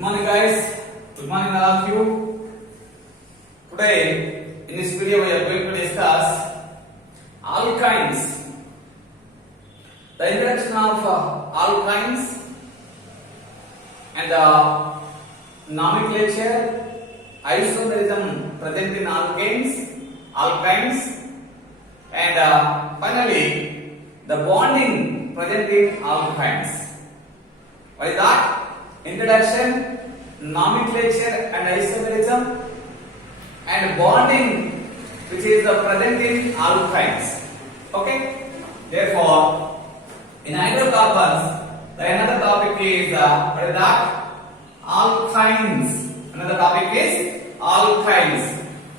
Good morning guys. Good morning all of you. Today in this video we are going to discuss alkynes. The introduction of alkynes and the nomenclature, isomerism present in alkynes and finally the bonding present in alkynes. What is that? Introduction, nomenclature and isomerism and bonding which is present in alkynes. Okay? Therefore, in hydrocarbons, the another topic is what is that? Alkynes. Another topic is alkynes.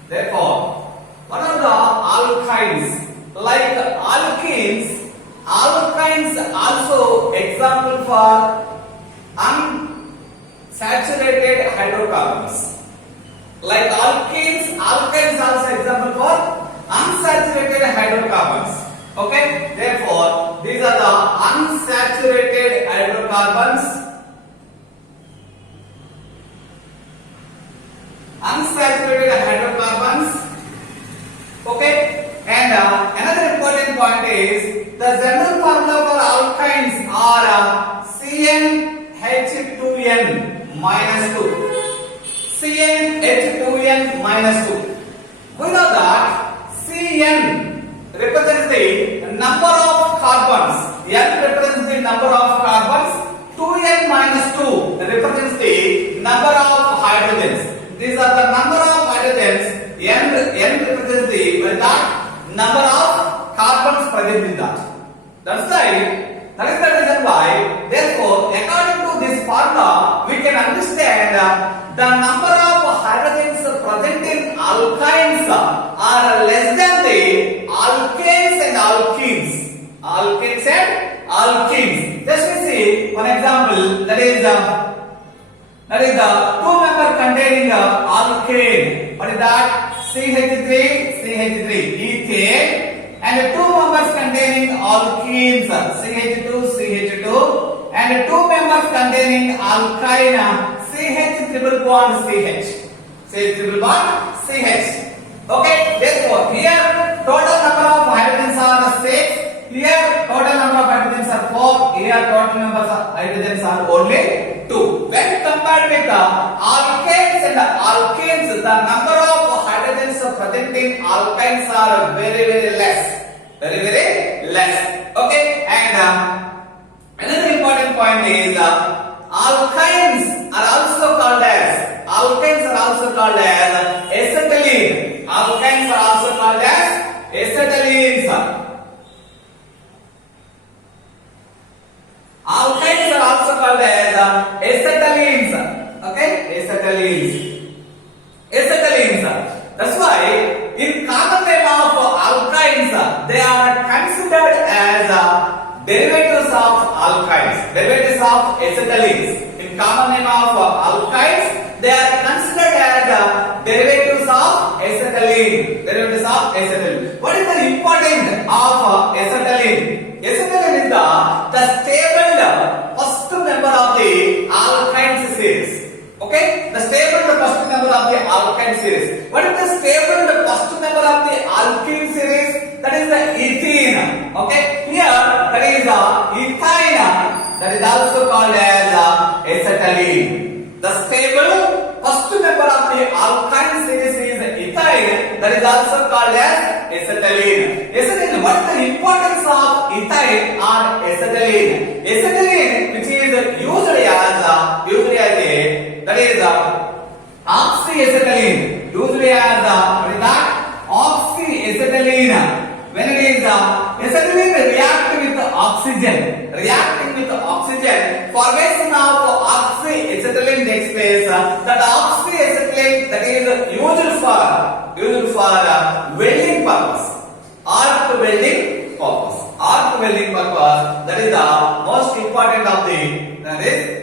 Therefore, what are the alkynes? Like alkenes, alkynes also example for unsaturated hydrocarbons. Like alkenes also example for unsaturated hydrocarbons. Okay? Therefore, these are the unsaturated hydrocarbons. Unsaturated hydrocarbons. Okay? And another important point is the general formula for alkynes are CnH2n minus 2. CnH2n minus 2. We know that Cn represents the number of carbons. N represents the number of carbons. 2n minus 2 represents the number of hydrogens. These are the number of hydrogens. N represents the number of carbons present in that. That is the reason why. Therefore, according to this formula, we can understand the number of hydrogens present in alkynes are less than the alkanes and alkenes. Alkanes and alkenes. Just we see one example. That is the two member containing alkane. What is that? CH3, ethane. And two members containing alkenes, CH2, and two members containing alkyne, CH triple bond CH. CH triple bond CH. Okay, therefore here total number of hydrogens are 6. Here total number of hydrogens are 4. Here total number of hydrogens are only 2. When compared with the alkanes and the alkenes, the number of hydrogens present in alkynes are very less. Very less. Okay, and another important point is alkynes are also called as acetylene. Alkynes are also called as acetylenes. Alkynes are also called as acetylenes. Okay, acetylenes. That's why in common name of alkynes, they are considered as derivatives of alkynes, derivatives of acetylenes. In common name of alkynes, they are considered as derivatives of acetylene. Derivatives of acetylene. What is the importance of acetylene? Acetylene is the stable first member of the alkyne series. Okay, the stable first member of the alkyne series. What is the stable first member of the alkene series? That is the ethene. Okay, here that is ethyne. That is also called as acetylene. The stable first member of the alkyne series is ethine. That is also called as acetylene. Acetylene. What is the importance of ethine or acetylene? Acetylene, which is used as that is oxyacetylene. Usually as what is that? Oxyacetylene. When it is acetylene reacting with oxygen, formation of oxyacetylene takes place. That oxyacetylene that is used for welding purpose, arc welding purpose. That is the most important of the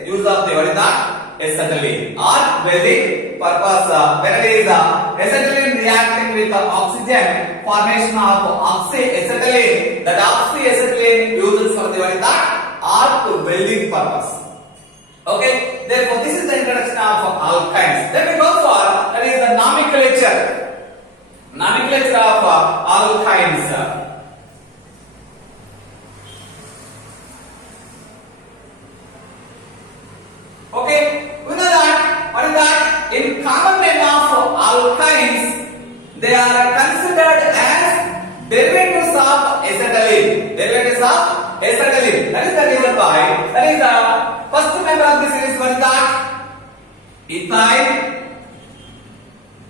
use of the what is that? Acetylene. Arc welding purpose. When it is acetylene reacting with oxygen, formation of oxyacetylene. That oxyacetylene used for the what is that? Arc welding purpose. Okay. Therefore, this is the introduction of alkynes. Then we go for that is the nomenclature. Nomenclature of alkynes. Okay, we know that. What is that? In common name of alkynes, they are considered as derivatives of acetylene. Derivatives of acetylene. That is the reason why. That is the first member of the series. What is that? Ethyl.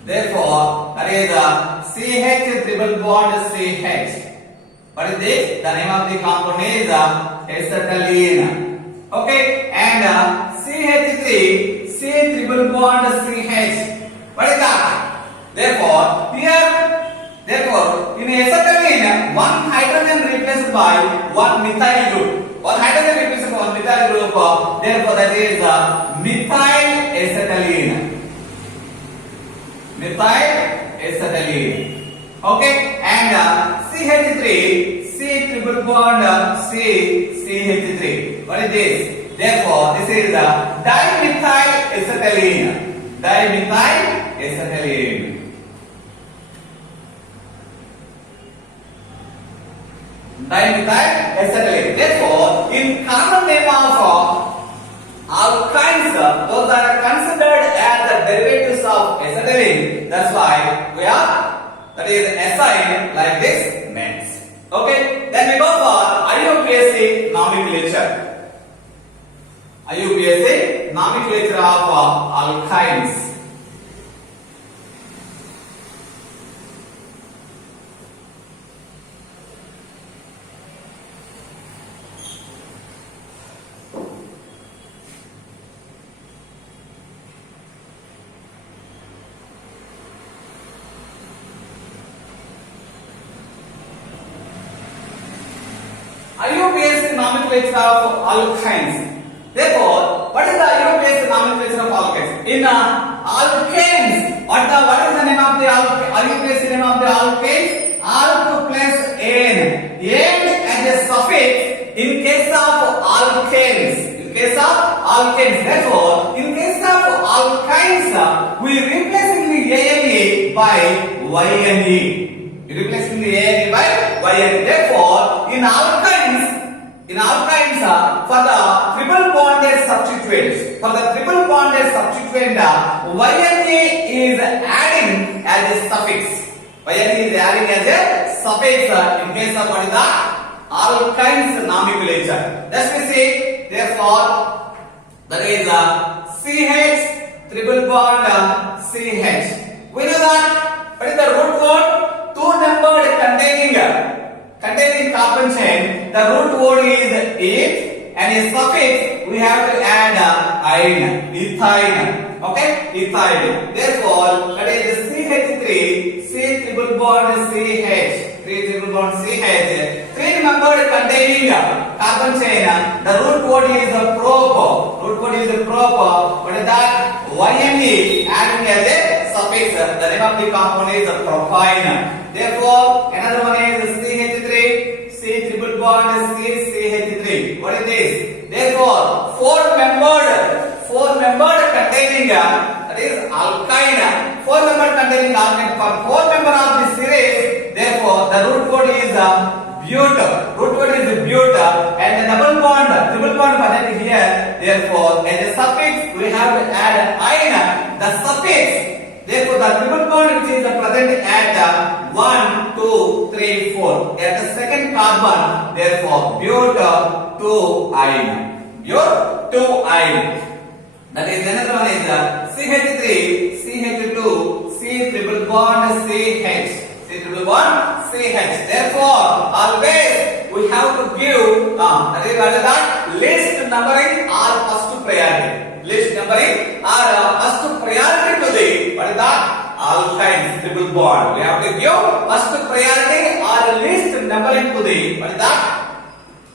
Therefore, that is the CH triple bond CH. What is this? The name of the compound is acetylene. Okay, and CH3, C triple bond CH. What is that? Therefore, in acetylene, one hydrogen replaced by one methyl group. One hydrogen replaced by one methyl group. Therefore, that is methyl acetylene. Methyl acetylene. Okay, and CH3, C triple bond CH3. What is this? Therefore, this is dimethyl acetylene. Dimethyl acetylene. Dimethyl acetylene. Therefore, in common name of alkynes, those are considered as the derivatives of acetylene. That's why we are, that is assigned like this names. Okay, then we go for IUPAC nomenclature. IUPAC nomenclature of alkynes. IUPAC nomenclature of alkynes. Therefore, what is the IUPAC nomenclature of alkynes? In alkanes, what is the name of the IUPAC name of the alkanes? Alk plus N. N as a suffix in case of alkanes. In case of alkanes. Therefore, in case of alkynes, we replacing the ANA by YNE. Replacing the ANA by YNE. Therefore, in alkynes, for the triple bonded substituents, YNA is adding as a suffix. YNA is adding as a suffix in case of what is the alkynes nomenclature. Let's we see. Therefore, that is CH triple bond CH. We know that. What is the root word? Two numbered containing carbon chain. The root word is it, and a suffix we have to add ine, ethyl. Okay, ethyl. Therefore, that is CH3, C triple bond CH, 3 triple bond CH. Three numbered containing carbon chain. The root word is prop. What is that? YNE adding as a suffix. The name of the compound is propyne. Therefore, another one is CH3, C triple bond CH3. What is this? Therefore, four membered containing that is alkyne. Four membered containing alkyne. For four member of this series, therefore the root word is bute. And the triple bond present here. Therefore, as a suffix we have to add ine. The suffix. Therefore, the triple bond which is present at 1, 2, 3, 4 at the second carbon. Therefore, bute 2-ine. Bute 2-ine. That is another one is CH3, CH2, C triple bond CH. C triple bond CH. Therefore, always we have to give that is what is that? List numbering or first priority. List numbering or first priority to the what is that? Alkynes triple bond. We have to give first priority or least numbering to the what is that?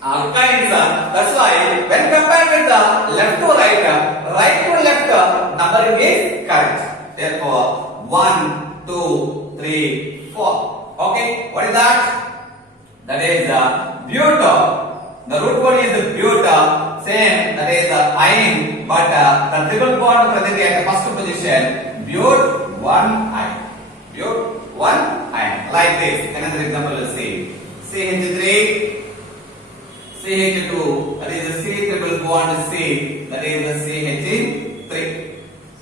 Alkynes. That's why when compared with the left to right, right to left, numbering is correct. Therefore, 1, 2, 3, 4. Okay, what is that? That is bute. The root word is bute. Same. That is ion, but the triple bond present at the first position, but 1 ion. But 1 ion. Like this. Another example is see. CH3, CH2, that is the C triple bond C, that is the CH3.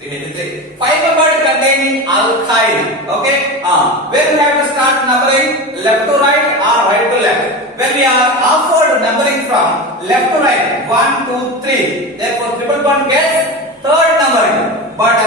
CH3. 5-membered containing alkyl. Okay? When we have to start numbering left to right or right to left. When we are offered numbering from left to right, 1, 2, 3. Therefore, triple bond gets third numbering. But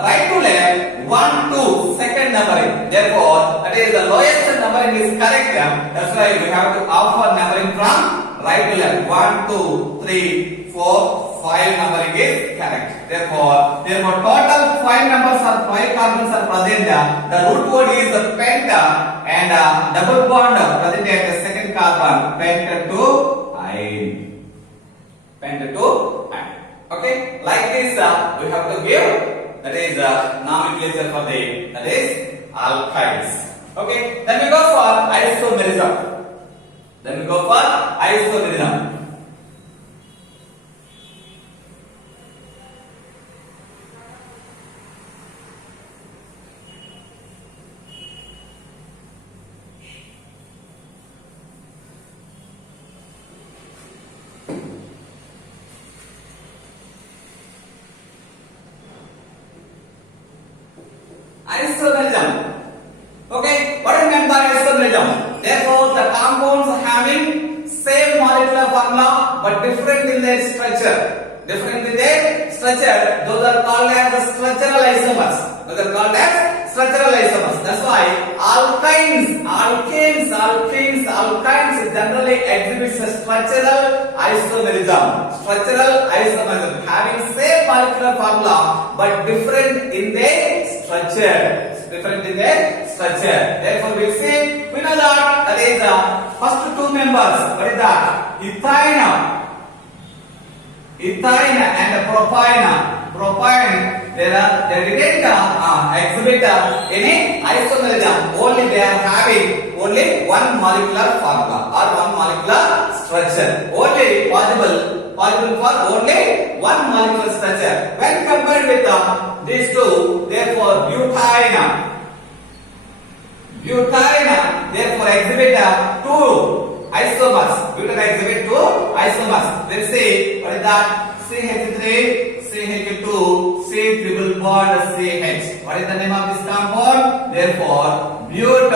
right to left, 1, 2, second numbering. Therefore, that is the lowest numbering is correct. That's why we have to offer numbering from right to left. 1, 2, 3, 4, 5 numbering is correct. Therefore, total 5 numbers or 5 carbons are present. The root word is penta and double bond present at the second carbon, penta to ine. Penta to ine. Okay, like this we have to give, that is nomenclature for the, that is alkyls. Okay, then we go for isomerism. Isomerism. Okay, what is meant by isomerism? Therefore, the compounds having same molecular formula but different in their structure. Those are called as structural isomers. That's why alkanes generally exhibits a structural isomerism. Having same molecular formula but different in their structure. Therefore, we know that is the first two members. What is that? Ethine and propine. They didn't exhibit any isomerism. Only they are having only one molecular formula or one molecular structure. Only possible for only one molecular structure. When compared with these two, therefore butane therefore exhibit two isomers. Let's see what is that? CH3, CH2, C triple bond CH. What is the name of this compound? Therefore, but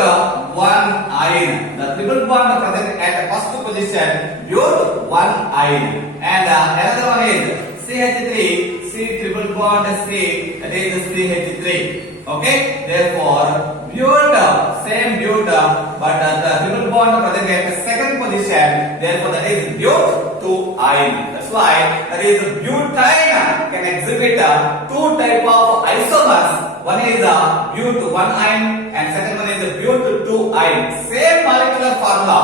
1 ion. The triple bond present at the first position, but 1 ion. And another one is CH3, C triple bond C, that is CH3. Okay? Therefore, same but the triple bond present at the second position, therefore that is but 2 ion. That's why that is butane can exhibit two type of isomers. One is but 1 ion and second one is but 2 ion. Same molecular formula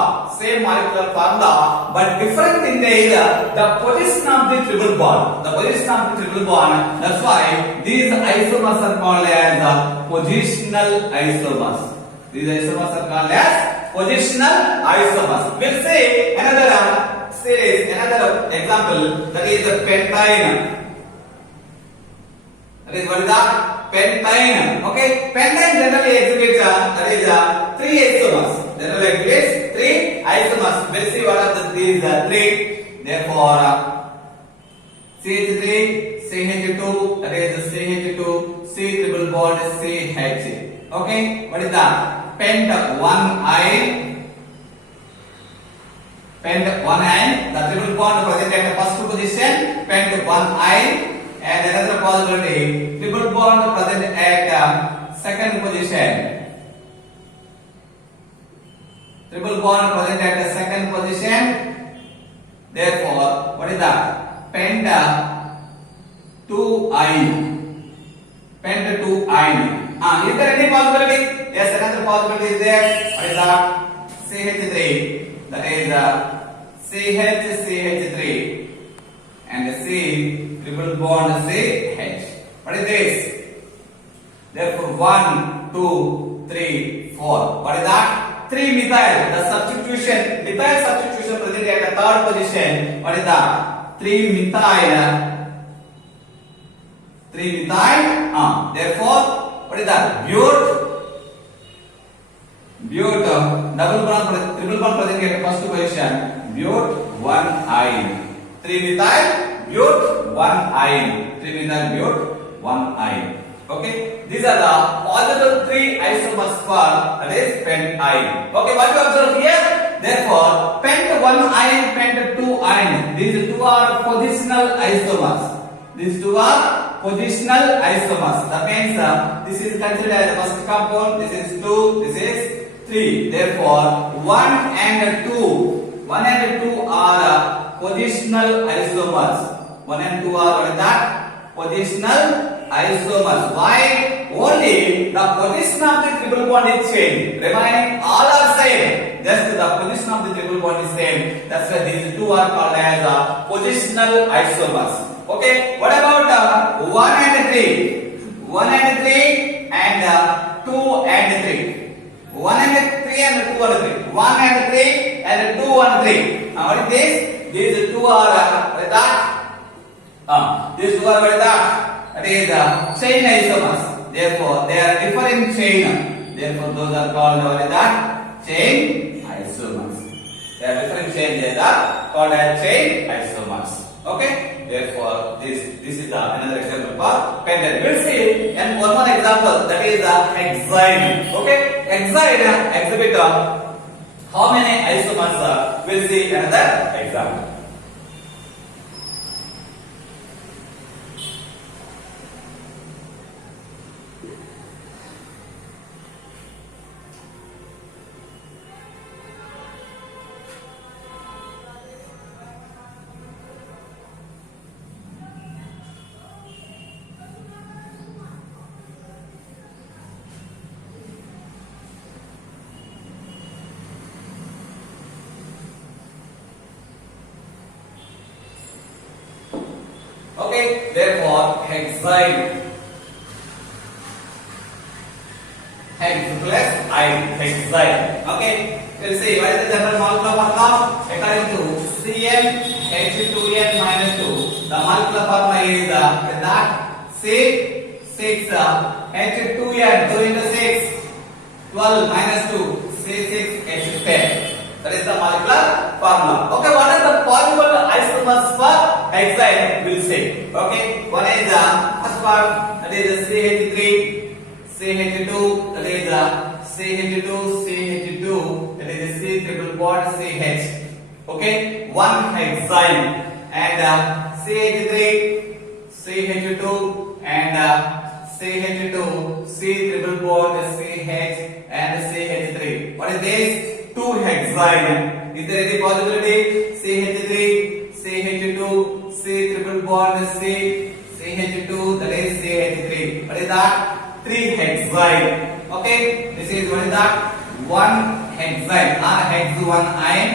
but different in the position of the triple bond. That's why these isomers are called as positional isomers. We'll say another example, that is the pentane. That is what is that? Pentane. Okay, pentane generally exhibits that is 3 isomers. We'll see what are these 3. Therefore, CH3, CH2, that is CH2, C triple bond CH. Okay, what is that? Pent 1 ion. The triple bond present at the first position, pent 1 ion. And another possibility, triple bond present at second position. Therefore, what is that? Penta 2 ion. Is there any possibility? Yes, another possibility is there. What is that? CH3. That is CH3 and C triple bond CH. What is this? Therefore, 1, 2, 3, 4. What is that? 3 methyl. The substitution, methyl substitution present at the third position. What is that? 3 methyl. 3 methyl. Therefore, what is that? Bute, double bond, triple bond present at first position. Bute 1 ion. 3 methyl bute 1 ion. 3 methyl bute 1 ion. Okay, these are the possible 3 isomers for that is pent ion. Okay, what you observe here? Therefore, pent 1 ion, pent 2 ion. These two are positional isomers. These two are positional isomers. That means this is considered as the first compound. This is 2. This is 3. Therefore, 1 and 2 are positional isomers. 1 and 2 are what is that? Positional isomers. Why? Only the position of the triple bond is changed. Remaining all are same. Just the position of the triple bond is same. That's why these two are called as positional isomers. Okay. What about 1 and 3? 1 and 3 and 2 and 3. 1 and 3 and 2 and 3. 1 and 3 and 2 and 3. Now what is this? These two are what is that? These two are what is that? That is chain isomers. Therefore, they are different chain. Therefore, those are called what is that? Chain isomers. They are different chain. They are called as chain isomers. Okay. Therefore, this is another example for pendant. We'll see and one more example, that is hexyne. Okay. Hexyne exhibit how many isomers? We'll see another example. Okay, therefore hexyne. Hex plus hexyne. Okay, we'll see what is the general molecular formula. According to CmH2n minus 2, the molecular formula is that C6H2n 2 into 6 12 minus 2 C6H10. That is the molecular formula. Okay, what are the possible isomers for hexyne? We'll see. Okay, one is the first one, that is CH3, CH2, that is CH2, that is C triple bond CH. Okay, one hexyne and CH3, CH2 and CH2, C triple bond CH and CH3. What is this? 2 hexyne. Is there any possibility? CH3, CH2, C triple bond C, CH2, that is CH3. What is that? 3 hexyne. Okay, this is what is that? 1 hexyne or hex 1 ion.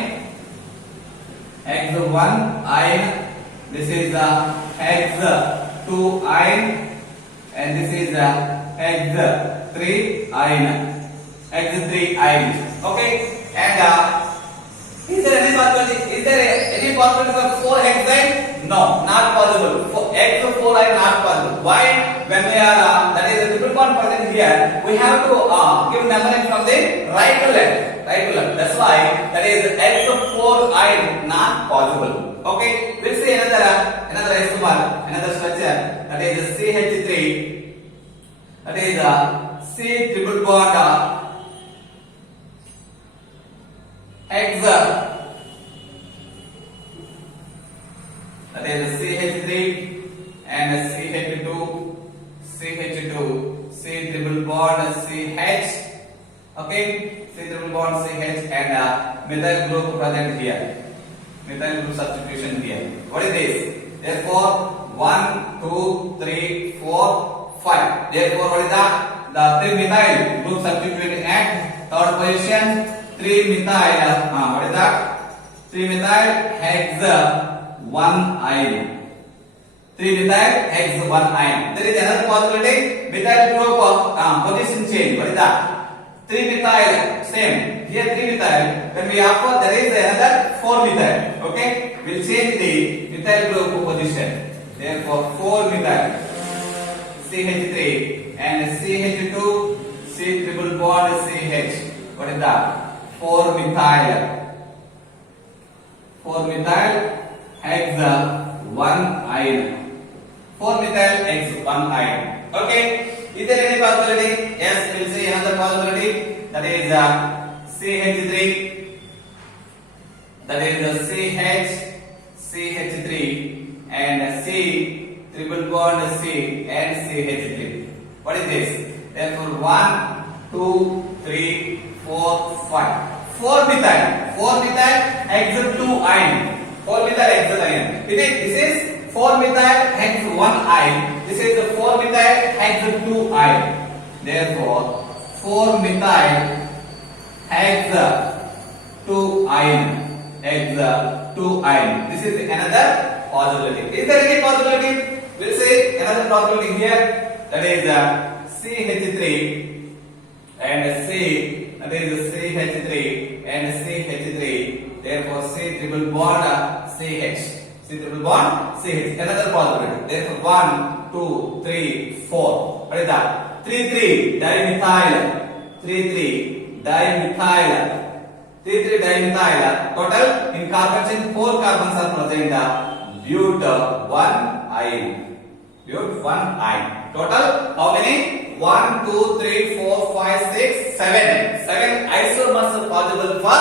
Hex 1 ion. This is the hex 2 ion, and this is the hex 3 ion. Hex 3 ion. Okay. And is there any possibility? Is there any possibility for 4 hexyne? No, not possible. For X 4 are not possible. Why? When we are that is the triple bond present here, we have to give numbering from the right to left. Right to left. That's why that is X 4 ion not possible. Okay, we'll see another isomer, another structure, that is CH3. That is C triple bond hex, that is CH3 and CH2, C triple bond CH. Okay, C triple bond CH and methyl group present here. Methyl group substitution here. What is this? Therefore, 1, 2, 3, 4, 5. Therefore, what is that? The 3 methyl group substituting at third position. 3 methyl, what is that? 3 methyl hex 1 ion. 3 methyl hex 1 ion. There is another possibility. Methyl group position change. What is that? 3 methyl, same. Here 3 methyl. When we offer, there is another 4 methyl. Okay? We'll change the methyl group position. Therefore 4 methyl CH3 and CH2 C triple bond CH. What is that? 4 methyl. 4 methyl hexa 1 ion. 4 methyl hexa 1 ion. Okay. Is there any possibility? Yes, we'll see another possibility. That is CH3. That is CH, CH3 and C triple bond C and CH3. What is this? Therefore 1, 2, 3, 4, 5. 4 methyl. 4 methyl hexa 2 ion. 4 methyl hexa ion. This is 4 methyl hexa 1 ion. This is the 4 methyl hexa 2 ion. Therefore 4 methyl hexa 2 ion. Hexa 2 ion. This is another possibility. Is there any possibility? We'll say another possibility here. That is CH3 and C. That is CH3 and CH3. Therefore C triple bond CH. C triple bond CH. Another possibility. Therefore 1, 2, 3, 4. What is that? 3, 3 dimethyl. 3, 3 dimethyl. 3, 3 dimethyl. Total in carbon chain 4 carbons are present. But 1 ion. But 1 ion. Total how many? 1, 2, 3, 4, 5, 6, 7. 7 isomers are possible for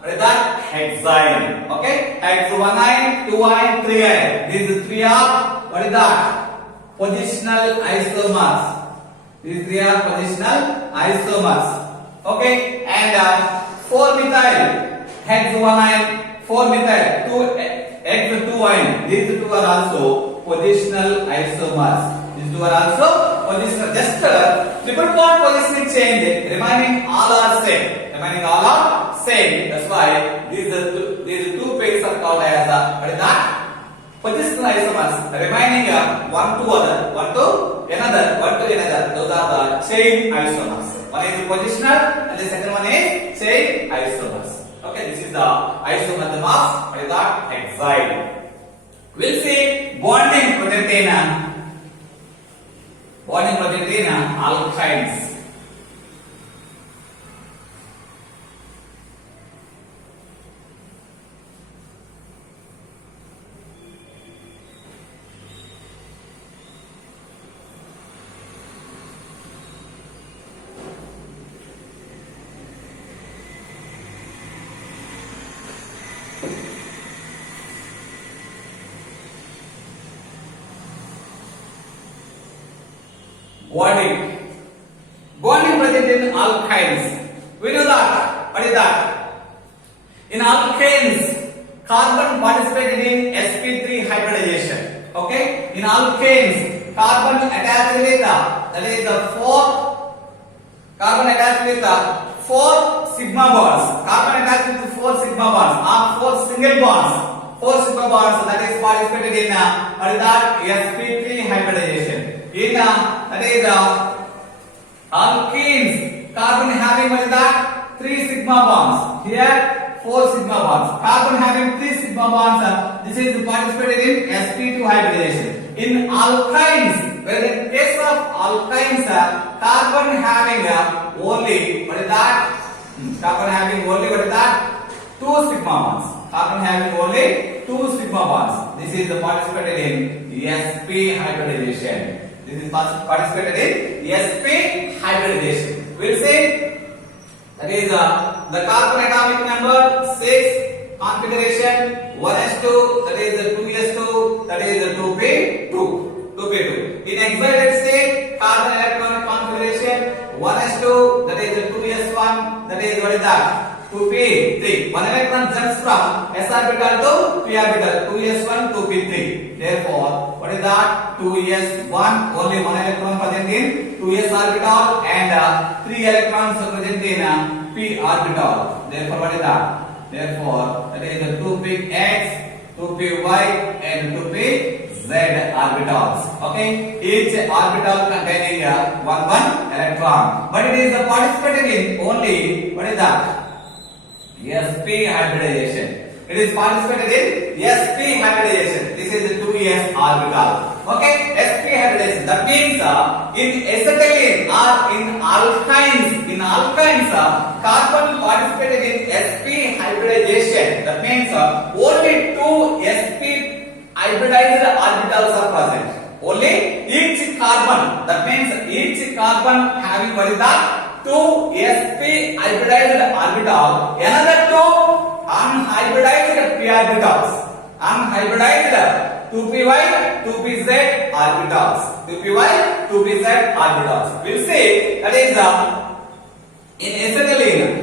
what is that? Hexyl. Okay? Hexa 1 ion, 2 ion, 3 ion. These 3 are what is that? Positional isomers. These 3 are positional isomers. Okay? And 4 methyl hexa 1 ion, 4 methyl 2 hexa 2 ion. These 2 are also positional isomers. These 2 are also positional. Just triple bond positioning change. Remaining all are same. Remaining all are same. That's why these two pairs are called as what is that? Positional isomers. Remaining one to other, one to another, one to another. Those are the chain isomers. One is positional and the second one is chain isomers. Okay, this is the isomer of what is that? Hexyl. We'll see bonding project in alkynes. Bonding present in alkynes. We know that. What is that? In alkanes, carbon participated in sp3 hybridization. Okay? In alkanes, carbon attached with that is the 4 carbon attached with 4 sigma bonds. Carbon attached with 4 sigma bonds or 4 single bonds. 4 sigma bonds that is participated in what is that? sp3 hybridization. In that is alkenes, carbon having what is that? 3 sigma bonds. Here 4 sigma bonds. Carbon having 3 sigma bonds. This is participated in sp2 hybridization. In alkynes, where in case of alkynes, carbon having only what is that? Carbon having only what is that? 2 sigma bonds. Carbon having only 2 sigma bonds. This is the participated in sp hybridization. This is participated in sp hybridization. We'll say that is the carbon atomic number 6, configuration 1s2, that is 2s2, that is 2p2. In excited state, carbon electron configuration 1s2, that is 2s1, that is what is that? 2p3. One electron jumps from s orbital to p orbital. 2s1, 2p3. Therefore, what is that? 2s1, only one electron present in 2s orbital and 3 electrons present in p orbital. Therefore, what is that? Therefore, that is the 2px, 2py and 2pz orbitals. Okay, each orbital containing one electron. But it is participated in only what is that? sp hybridization. It is participated in sp hybridization. This is the 2s orbital. Okay, sp hybridization. That means in acetylene or in alkynes, carbon participated in sp hybridization. That means only 2 sp hybridized orbitals are present. Only each carbon. That means each carbon having what is that? 2 sp hybridized orbital. Another 2 unhybridized p orbitals. Unhybridized 2py, 2pz orbitals. 2py, 2pz orbitals. We'll see that is in acetylene.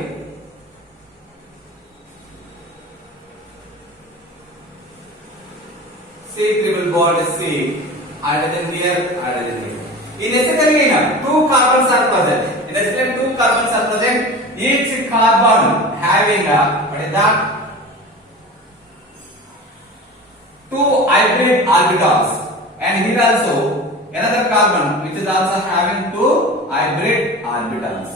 C triple bond C. Hydrogen here, hydrogen here. In acetylene, 2 carbons are present. In acetylene, 2 carbons are present. Each carbon having what is that? 2 hybrid orbitals. And here also another carbon which is also having 2 hybrid orbitals.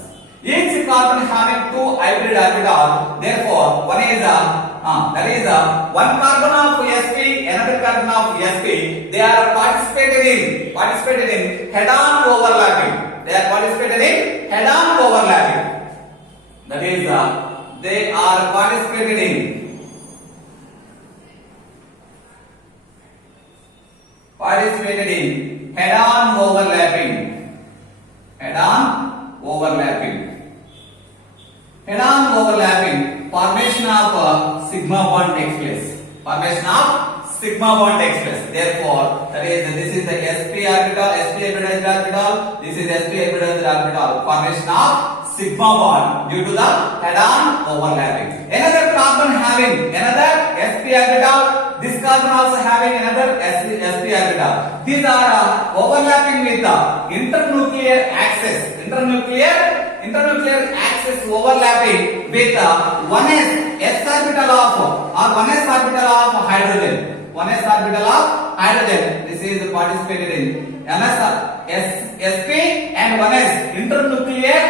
Each carbon having 2 hybrid orbitals. Therefore, one is that is one carbon of sp, another carbon of sp. They are participated in head-on overlapping. They are participated in head-on overlapping. That is they are participated in head-on overlapping. Head-on overlapping. Head-on overlapping. Formation of sigma bond takes place. Formation of sigma bond takes place. Therefore, this is the sp orbital, sp hybridized orbital. This is sp hybridized orbital. Formation of sigma bond due to the head-on overlapping. Another carbon having another sp orbital. This carbon also having another sp orbital. These are overlapping with the internuclear axis. Internuclear axis overlapping with 1s orbital of hydrogen. 1s orbital of hydrogen. This is participated in sp and 1s internuclear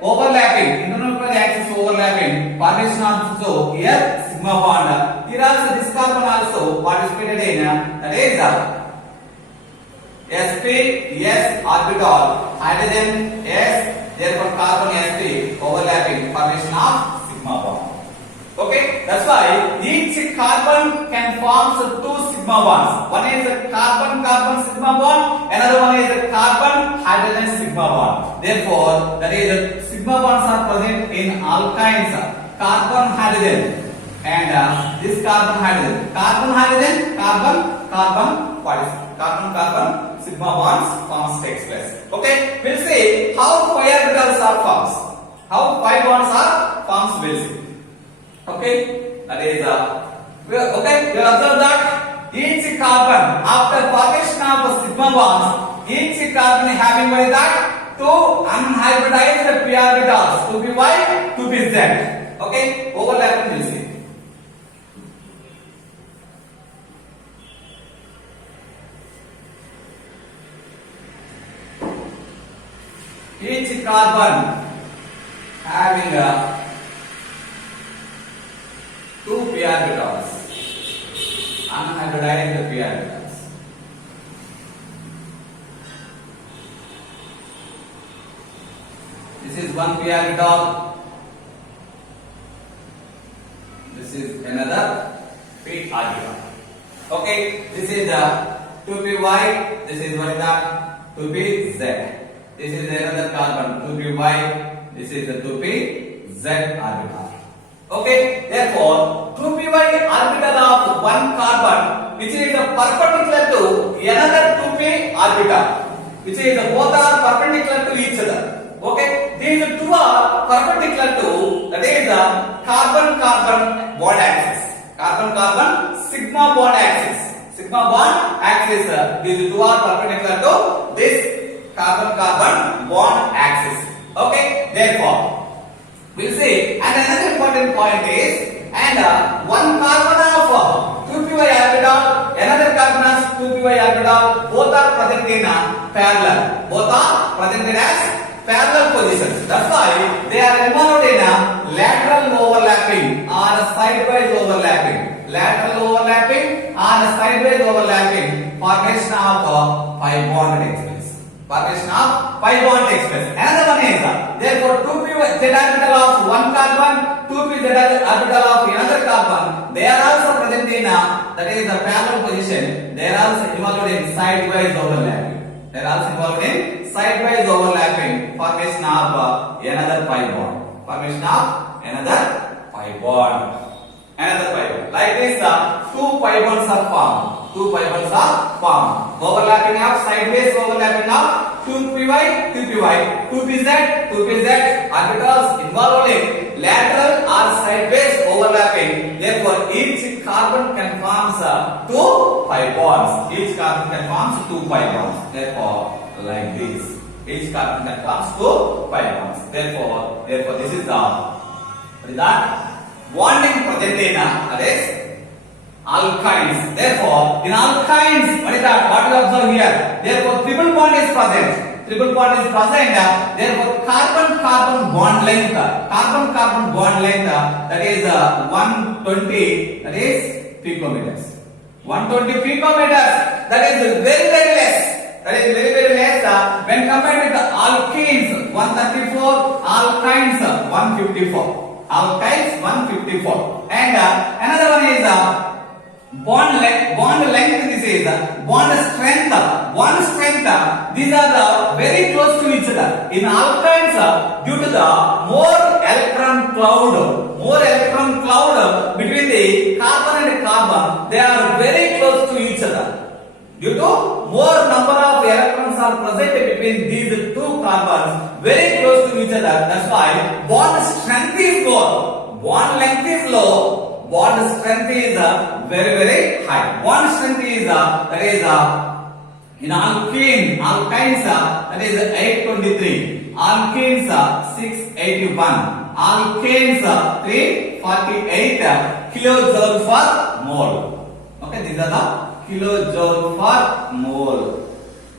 overlapping. Internuclear axis overlapping. Formation also here sigma bond. Here also this carbon also participated in that is sp s orbital, hydrogen s. Therefore, carbon sp overlapping, formation of sigma bond. Okay, that's why each carbon can form 2 sigma bonds. One is a carbon sigma bond, another one is a carbon hydrogen sigma bond. Therefore, that is sigma bonds are present in alkynes, carbon hydrogen, and this carbon hydrogen, carbon sigma bonds forms takes place. Okay, we'll see how pi orbitals are formed. How pi bonds are formed, we'll see. Okay, that is we observe that each carbon after formation of sigma bonds, each carbon having what is that? 2 unhybridized p orbitals, 2py, 2pz. Okay, overlapping, we'll see. Each carbon having 2 p orbitals, unhybridized p orbitals. This is 1 p orbital. This is another p orbital. Okay, this is 2py. This is what is that? 2pz. This is another carbon, 2py. This is the 2pz orbital. Okay, therefore 2py orbital of one carbon which is perpendicular to another 2p orbital, which is both are perpendicular to each other. Okay, these two are perpendicular to, that is carbon bond axis. Carbon sigma bond axis. These two are perpendicular to this carbon bond axis. Okay, therefore we'll see. And another important point is, and one carbon of 2py orbital, another carbon of 2py orbital, both are present in parallel. Both are presented as parallel positions. That's why they are involved in a lateral overlapping or sidewise overlapping. Lateral overlapping or sidewise overlapping formation of pi bond takes place. Formation of pi bond takes place. Another one is therefore 2p z orbital of one carbon, 2p z orbital of another carbon. They are also present in that is the parallel position. They are also involved in sidewise overlapping. They are also involved in sidewise overlapping formation of another pi bond. Formation of another pi bond. Another pi bond. Like this, two pi bonds are formed. Two pi bonds are formed. Overlapping of sideways overlapping of 2py, 2py, 2pz, 2pz orbitals involved in lateral or sideways overlapping. Therefore, each carbon can form two pi bonds. Each carbon can form two pi bonds. Therefore, like this, each carbon can form two pi bonds. Therefore, this is the bonding present in that is alkynes. Therefore, in alkynes, what is that? What we observe here? Therefore, triple bond is present. Triple bond is present. Therefore, carbon-carbon bond length, carbon-carbon bond length, that is 120, that is picometers. 120 picometers. That is very less. That is very less when compared with the alkenes 134, alkynes 154. Alkynes 154. And another one is bond length. This is bond strength. These are very close to each other. In alkynes, due to the more electron cloud between the carbon and carbon, they are very close to each other. Due to more number of electrons are present between these two carbons, very close to each other. That's why bond strength is low, bond length is low, bond strength is very high. Bond strength is that is in alkynes that is 823, alkenes 681, alkanes 348 kilojoule per mole. Okay, these are the kilojoule per mole.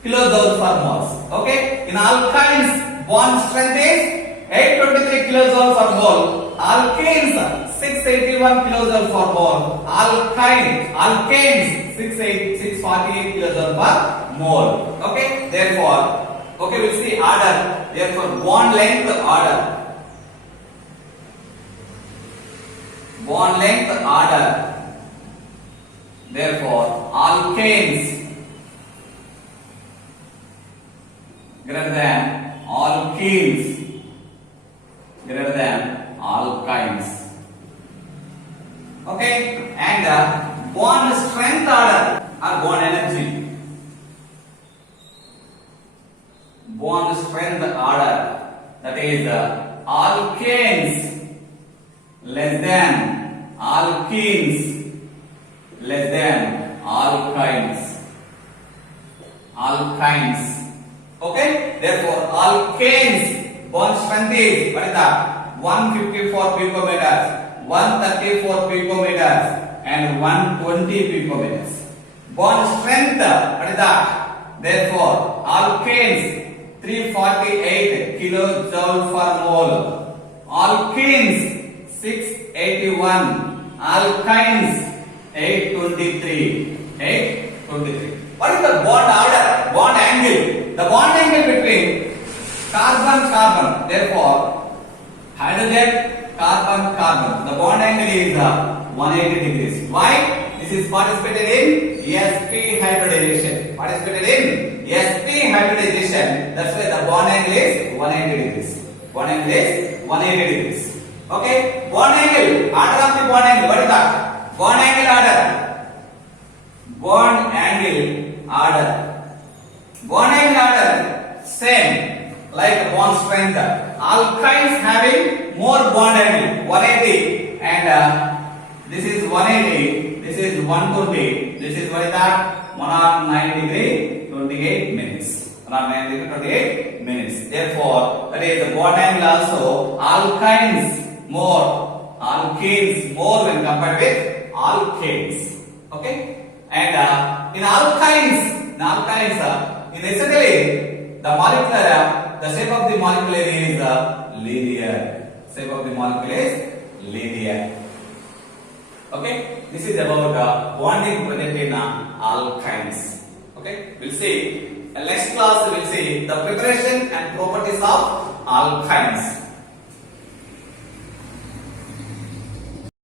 Kilojoule per moles. Okay, in alkynes bond strength is 823 kilojoule per mole. Alkanes 681 kilojoule per mole. Alkanes 648 kilojoule per mole. Okay, therefore, we'll see order. Therefore, bond length order. Bond length order. Therefore, alkanes greater than alkenes greater than alkynes. Okay, and bond strength order or bond energy. Bond strength order, that is alkanes less than alkenes less than alkynes. Okay, therefore alkanes bond strength is what is that? 154 picometers, 134 picometers, and 120 picometers. Bond strength, what is that? Therefore, alkanes 348 kilojoule per mole, alkenes 681, alkynes 823. What is the bond order? Bond angle. The bond angle between carbon. Therefore, hydrogen, carbon. The bond angle is 180 degrees. Why? This is participated in sp hybridization. That's why the bond angle is 180 degrees. Okay. Bond angle. Order of the bond angle. What is that? Bond angle order. Bond angle order. Same like bond strength. Alkynes having more bond angle 180, and this is 180, this is 120, this is what is that? 109 degree 28 minutes. 109 degree 28 minutes. Therefore, that is the bond angle also alkynes more when compared with alkanes. Okay, and in alkynes, in acetylene, the molecular the shape of the molecule is linear. Shape of the molecule is linear. Okay, this is about bonding present in alkynes. Okay, we'll see. Next class we'll see the preparation and properties of alkynes.